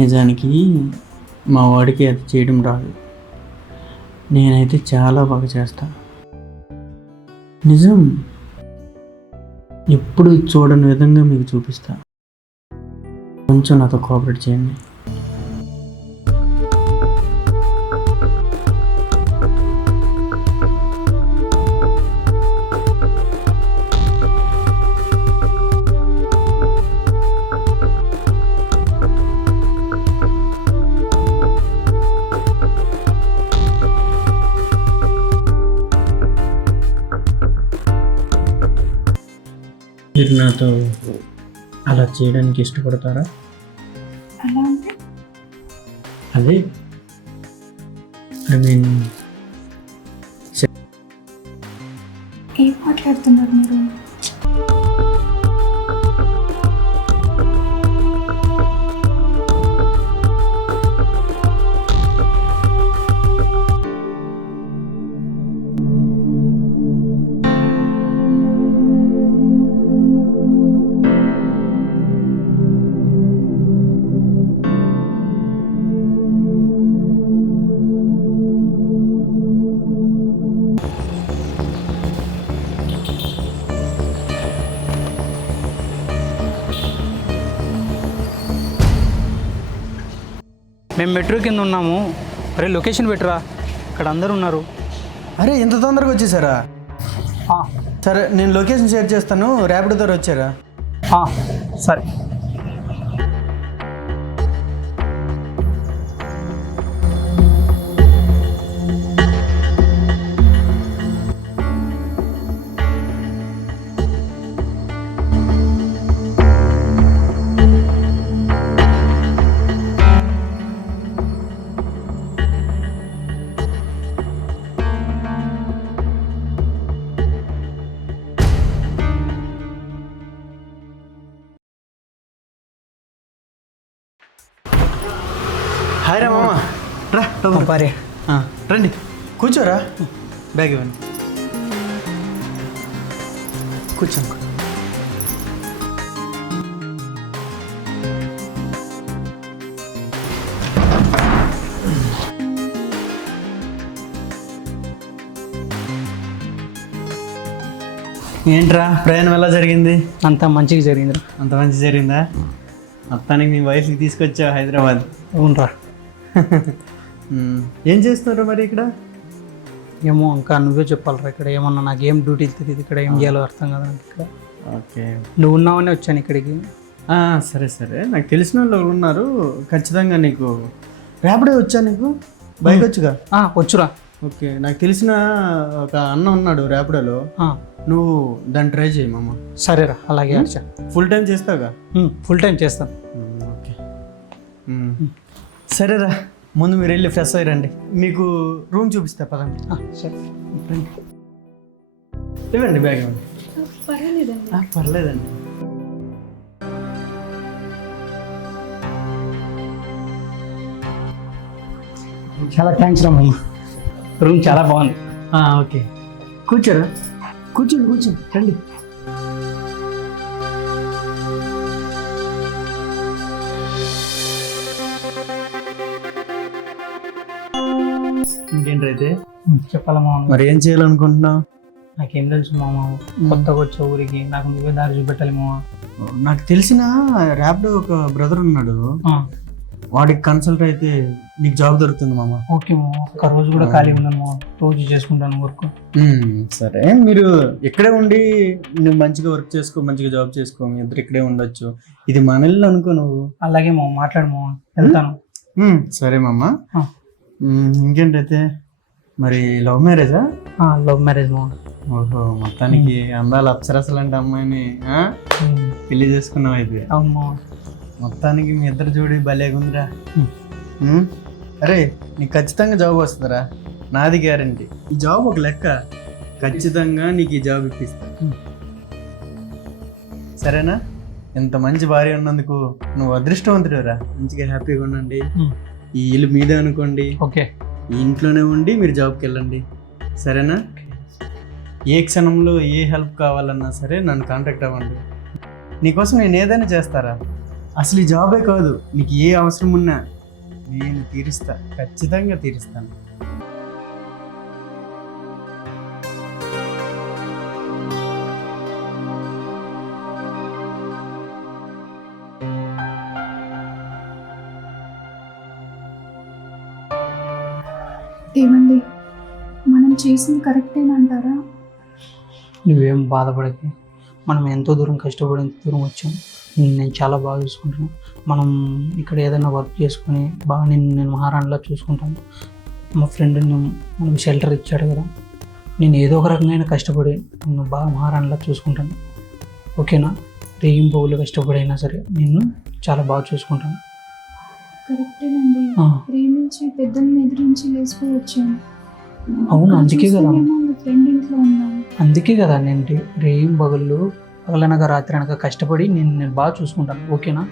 నిజానికి మా వాడికి అది చేయడం రాదు. నేనైతే చాలా బాగా చేస్తా. నిజం. ఎప్పుడు చూడని విధంగా మీకు చూపిస్తా. కొంచెం నాతో కోఆపరేట్ చేయండి. మీరు నాతో అలా చేయడానికి ఇష్టపడతారా? అలా అంటే అదే ఐ మీన్ ఏం మాట్లాడుతున్నారు మీరు? మేము మెట్రో కింద ఉన్నాము. అరే లొకేషన్ పెట్టురా, ఇక్కడ అందరు ఉన్నారు. అరే ఇంత తొందరగా వచ్చేసారా? సరే నేను లొకేషన్ షేర్ చేస్తాను, ర్యాపిడో ద్వారా వచ్చారా? సరే. హాయ్ రా మామ, రా పరే రండి కూర్చోరా. బ్యాగ్ ఇవ్వండి, కూర్చోండి. ఏంట్రా ప్రయాణం ఎలా జరిగింది? అంత మంచిగా జరిగిందిరా. అంత మంచి జరిగిందా? మొత్తానికి మీ వైఫ్కి తీసుకొచ్చావు హైదరాబాద్. అవునరా. ఏం చేస్తున్నారు మరి ఇక్కడ? ఏమో ఇంకా నువ్వే చెప్పాలరా. ఇక్కడ ఏమన్నా నాకు ఏం డ్యూటీలు తెలియదు, ఇక్కడ ఏం చేయాలో అర్థం కదా నాకు. ఇక్కడ ఓకే, నువ్వు ఉన్నావనే వచ్చాను ఇక్కడికి. సరే సరే, నాకు తెలిసిన వాళ్ళు ఉన్నారు. ఖచ్చితంగా నీకు ర్యాపిడో వచ్చా? నీకు బైక్ వచ్చుగా? వచ్చురా. ఓకే, నాకు తెలిసిన ఒక అన్న ఉన్నాడు ర్యాపిడోలో. నువ్వు దాన్ని ట్రై చేయి మామ. సరేరా, అలాగే అర్చా. ఫుల్ టైం చేస్తావుగా? ఫుల్ టైం చేస్తాను. ఓకే సరేరా, ముందు మీరు వెళ్ళి ఫ్రెష్ అయ్యి రండి, మీకు రూమ్ చూపిస్తా పదండి. సరే ఇవ్వండి బ్యాగ్ ఇవ్వండి. పర్వాలేదండి. పర్లేదండి. చాలా థ్యాంక్స్ రా మామ. రూమ్ చాలా బాగుంది. ఓకే, కూర్చోరా, కూర్చోండి కూర్చోండి, రండి. ఇంకేంటైతే చెప్పాలా మామ? మరి ఏం చేయాలనుకుంటున్నావు? నాకేం తెలుసు మామ, కొత్తగా వచ్చే ఊరికి నాకు నువ్వే దారి చూపెట్టాలి మామ. నాకు తెలిసిన ర్యాపిడో ఒక బ్రదర్ ఉన్నాడు, వాడికి కన్సల్ట్ అయితే నీకు జాబ్ దొరుకుతుంది మామ. ఓకే మామ, ఒక్క రోజు కూడా ఖాళీ ఉన్నాను మామ, రోజు చేసుకుంటాను వర్క్. సరే, మీరు ఇక్కడే ఉండి నువ్వు మంచిగా వర్క్ చేసుకో, మంచిగా జాబ్ చేసుకో, మీ ఇద్దరు ఇక్కడే ఉండొచ్చు. ఇది మన ఇల్లు అనుకో నువ్వు. అలాగే మామ, మాట్లాడు మామ, వెళ్తాను. సరే మామ. ఇంకేంటైతే మరి లవ్ మ్యారేజా? లవ్ మ్యారేజ్ మామ. ఓహో, మొత్తానికి అందాల అప్సరసలు అంటే అమ్మాయిని పెళ్లి చేసుకున్నావు అయితే. అవును మామ. మొత్తానికి మీ ఇద్దరు జోడి భలేగుందిరా. అరే నీకు ఖచ్చితంగా జాబ్ వస్తుందిరా, నాది గ్యారంటీ. ఈ జాబ్ ఒక లెక్క, ఖచ్చితంగా నీకు ఈ జాబ్ ఇప్పిస్తా. సరేనా? ఇంత మంచి భార్య ఉన్నందుకు నువ్వు అదృష్టవంతుడురా. మంచిగా హ్యాపీగా ఉండండి. ఈ ఇల్లు మీదే అనుకోండి. ఓకే, ఈ ఇంట్లోనే ఉండి మీరు జాబ్కి వెళ్ళండి. సరేనా? ఏ క్షణంలో ఏ హెల్ప్ కావాలన్నా సరే నన్ను కాంటాక్ట్ అవ్వండి. నీకోసం నేను ఏదైనా చేస్తారా. అసలు ఈ జాబే కాదు, నీకు ఏ అవసరం ఉన్నా నేను తీరుస్తా, ఖచ్చితంగా తీరుస్తాను. ఏమండి, మనం చేసింది కరెక్టేనంటారా? నువ్వేం బాధపడకి, మనం ఎంతో దూరం కష్టపడి ఎంత దూరం వచ్చాం. నేను చాలా బాగా చూసుకుంటాను. మనం ఇక్కడ ఏదైనా వర్క్ చేసుకొని బాగా నేను మహారాణిలా చూసుకుంటాను. మా ఫ్రెండ్ మనకు షెల్టర్ ఇచ్చాడు కదా, నేను ఏదో ఒక రకంగా కష్టపడి నిన్ను బాగా మహారాణిలా చూసుకుంటాను. ఓకేనా? రేయిం పోగులు కష్టపడి అయినా సరే నిన్ను చాలా బాగా చూసుకుంటాను. కరెక్టేనండి. ప్రేమించి పెద్దల్ని ఎదిరించి లేచిపోయి వచ్చాను. అవును, అందుకే కదా ఫ్రెండ్ ఇంట్లో ఉన్నాను. అందుకే కదా నేను రేయిం పగళ్ళు పగలనగా రాత్రి అనగా కష్టపడి నేను బాగా చూసుకుంటాను. ఓకేనా?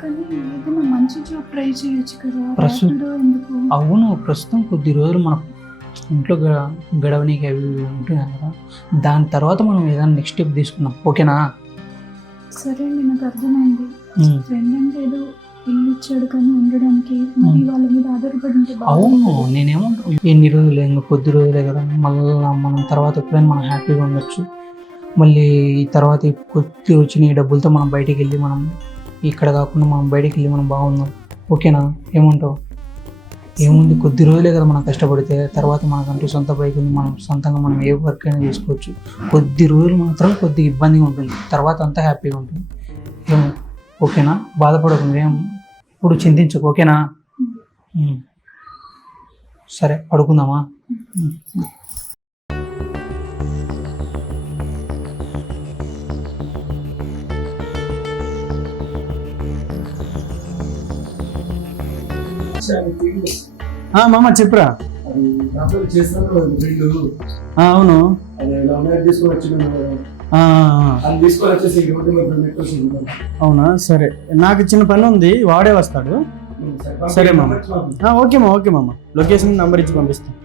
కానీ ఏదైనా మంచి జాబ్ ట్రై చేయొచ్చు కదా. ప్రస్తుతం ఎందుకు? అవును, ప్రస్తుతం కొద్ది రోజులు మనం ఇంట్లో గడవనీకి అవి ఉంటున్నాయి కదా, దాని తర్వాత మనం ఏదైనా నెక్స్ట్ స్టెప్ తీసుకుందాం. ఓకేనా? సరే అండి, నాకు అర్థమైంది. ఫ్రెండ్ అంటే ఏదో ఇల్లు ఇచ్చాడు కానీ ఉండడానికి, మరి వాళ్ళ మీద ఆధారపడి ఉంటే అవును, నేనేమంటా ఎన్ని రోజులు ఇంకా కొద్ది రోజులే కదా, మళ్ళీ మనం తర్వాత ఎప్పుడైనా మనం హ్యాపీగా ఉండొచ్చు. మళ్ళీ ఈ తర్వాత కొద్ది వచ్చిన ఈ డబ్బులతో మనం బయటికి వెళ్ళి మనం ఇక్కడ కాకుండా మనం బయటికి వెళ్ళి మనం బాగుందాం. ఓకేనా? ఏమంటావు? ఏముంది, కొద్ది రోజులే కదా మనం కష్టపడితే, తర్వాత మనకంటూ సొంత బైక్ ఉంది, మనం సొంతంగా మనం ఏ వర్క్ అయినా చేసుకోవచ్చు. కొద్ది రోజులు మాత్రం కొద్దిగా ఇబ్బందిగా ఉంటుంది, తర్వాత అంతా హ్యాపీగా ఉంటుంది. ఏమో? ఓకేనా? బాధపడకుండా ఏం ఇప్పుడు చింతించకు. ఓకేనా? సరే, పడుకుందామా? మామ చెప్పురా. అవును, అవునా? సరే, నాకు చిన్న పని ఉంది, వాడే వస్తాడు. సరే మామ. ఓకే మామ, ఓకే మామ, లొకేషన్ నంబర్ ఇచ్చి పంపిస్తాను.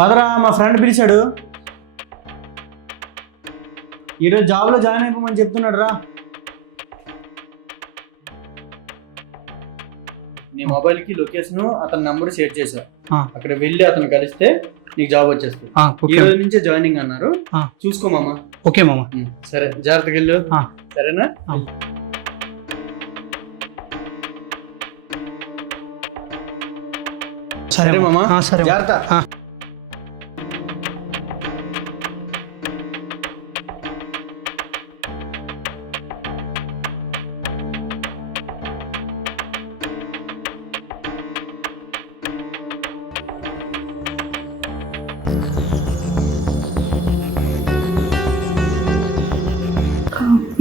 పదరా, మా ఫ్రెండ్ పిలిచాడు, ఈరోజు జాబ్లో జాయిన్ అయిపోమని చెప్తున్నాడు రా. నీ మొబైల్కి లొకేషన్ అతని నంబర్ షేర్ చేశా, అక్కడ వెళ్ళి అతను కలిస్తే నీకు జాబ్ వచ్చేస్తుంది. ఈ రోజు నుంచే జాయినింగ్ అన్నారు, చూసుకో మామ. ఓకే మామ. సరే, జాగ్రత్తగా వెళ్ళు. సరేనా? సరే మామ, సరే, జాగ్రత్త.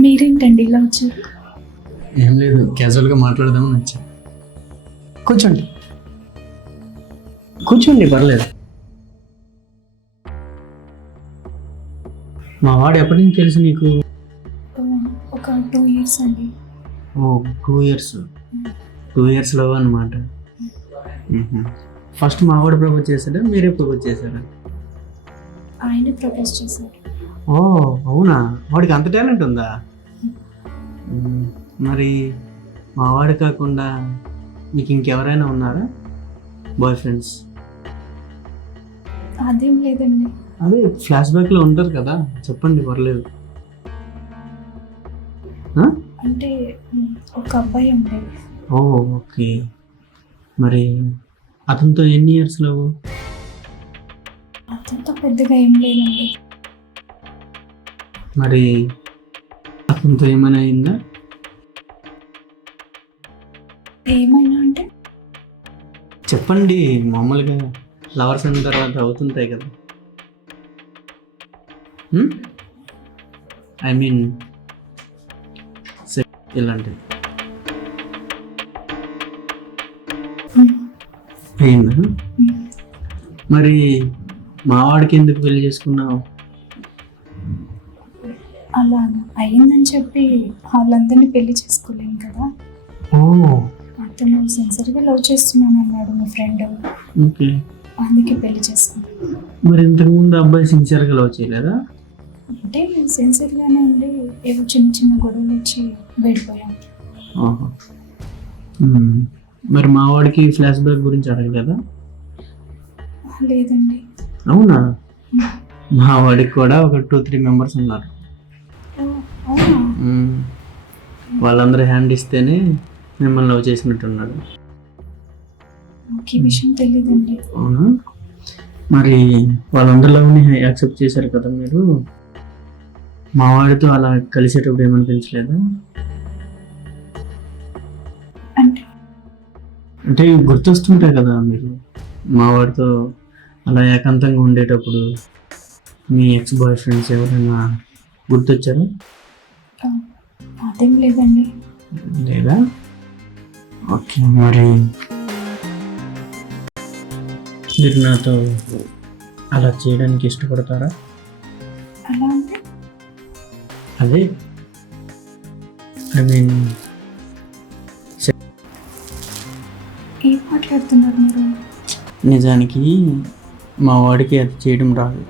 మీరేంటండి ఇలా వచ్చారు? ఏం లేదు, క్యాజువల్గా మాట్లాడదామని వచ్చా. కూర్చోండి, కూర్చోండి, పర్లేదు. మా వాడు ఎప్పటి నుంచి తెలుసు నీకు? ఒక 2 years అండి. ఓ, 2 years. 2 yearsలో అనమాట. ఫస్ట్ మా వాడు ప్రపోజ్ చేశాడా, మీరే ప్రపోజ్ చేశారా? ఆయనే ప్రపోజ్ చేశారు. ఓ, అవునా? వాడికి అంత టాలెంట్ ఉందా? మరి మా వాడు కాకుండా మీకు ఇంకెవరైనా ఉన్నారా బాయ్ ఫ్రెండ్స్? అదేం లేదండి. అదే ఫ్లాష్ బ్యాక్లో ఉంటారు కదా, చెప్పండి, పర్లేదు. అంటే ఒక అబ్బాయి ఉండేది. ఓ, ఓకే. మరి అతనితో ఎన్ని ఇయర్స్ లవ్? అతనితో పెద్దగా ఏం లేదండి. మరి అతనితో ఏమైనా అయిందా? ఏమైనా అంటే చెప్పండి, మామూలుగా లవర్స్ అయిన తర్వాత అవుతుంటాయి కదా. ఐ మీన్ ఇలాంటివి అయిందా? మరి మా వాడికి ఎందుకు పెళ్లి చేసుకున్నావు? అలా అయిందని చెప్పి వాళ్ళందరినీ పెళ్లి చేసుకోలేము కదా. ఓ, అతను సిన్సియర్గా లవ్ చేస్తున్నాను అన్నాడు మా ఫ్రెండ్. ఓకే, అందుకే పెళ్లి చేసుకున్నాను. మరి ఇంతకుముందు అబ్బాయి సిన్సియర్గా లవ్ చేయలేదా? అంటే సిన్సియర్గానే ఉండి ఏవో చిన్న చిన్న గొడవలు వచ్చి వెళ్ళిపోయాం. ఆహా. మరి మా వాడికి ఫ్లాష్ బ్యాక్ గురించి అడగలేదా? లేదండి. అవునా? మా వాడికి కూడా ఒక 2-3 మెంబర్స్ ఉన్నారు. ఓ, అవునా? వాళ్ళందరూ హ్యాండ్ ఇస్తేనే మిమ్మల్ని లవ్ చేసినట్టున్నాడు. నాకు ఈ విషయం తెలియదండి. అవునా? మరి వాళ్ళందరూ లవ్ని యాక్సెప్ట్ చేశారు కదా మీరు, మా వాడితో అలా కలిసేటప్పుడు ఏమనిపించలేదా? అంటే అంటే గుర్తొస్తుంటాయి కదా మీరు మా వాడితో అలా ఏకాంతంగా ఉండేటప్పుడు, మీ ఎక్స్ బాయ్ ఫ్రెండ్స్ ఎవరైనా గుర్తొచ్చారా? ఆ, అదేం లేదండి. లేదా? ఓకే, మరి మీరు నాతో అలా చేయడానికి ఇష్టపడతారా? అలా అంటే అదే ఐ మీన్ ఏం మాట్లాడుతున్నారు మీరు? నిజానికి మా వాడికి అది చేయడం రాదు,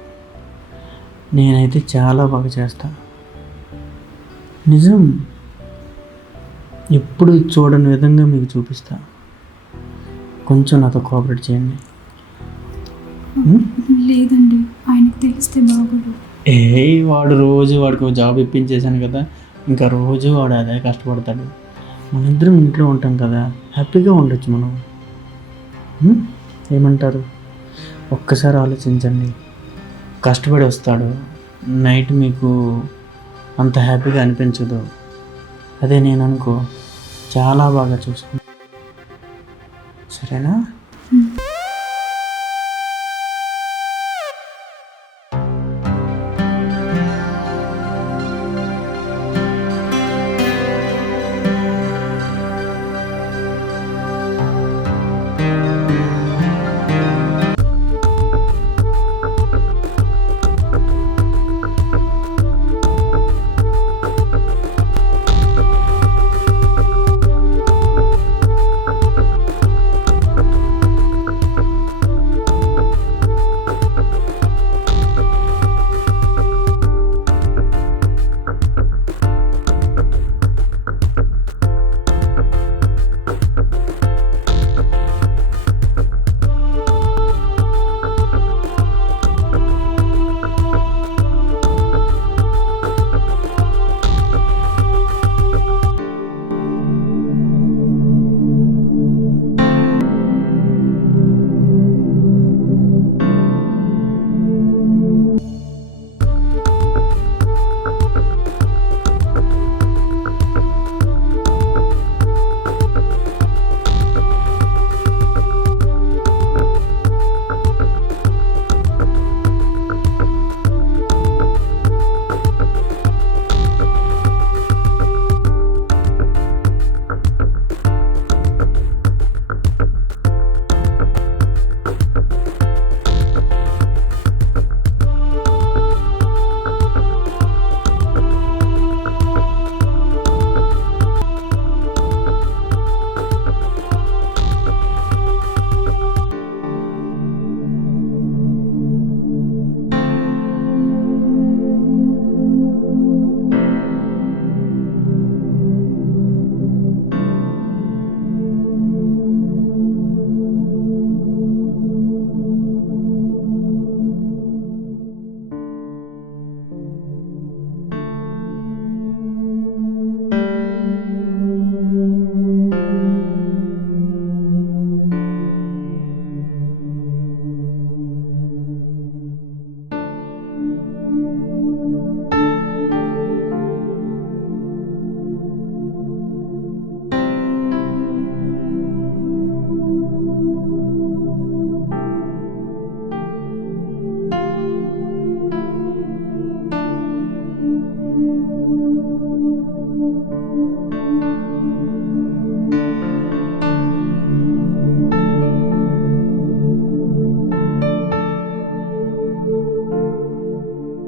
నేనైతే చాలా బాగా చేస్తా. నిజం, ఎప్పుడు చూడని విధంగా మీకు చూపిస్తా. కొంచెం నాతో కోఆపరేట్ చేయండి. లేదండి, ఆయనకు తెలిస్తే బాగోదు. వాడు రోజు వాడికి ఒక జాబ్ ఇప్పించేశాను కదా, ఇంకా రోజు వాడు అదే కష్టపడతాడు. మన ఇద్దరం ఇంట్లో ఉంటాం కదా, హ్యాపీగా ఉండొచ్చు మనం. ఏమంటారు? ఒక్కసారి ఆలోచించండి. కష్టపడి వస్తాడు, నైట్ మీకు అంత హ్యాపీగా అనిపించదు. అదే నేను అనుకో, చాలా బాగా చూసుకుంటా. సరేనా?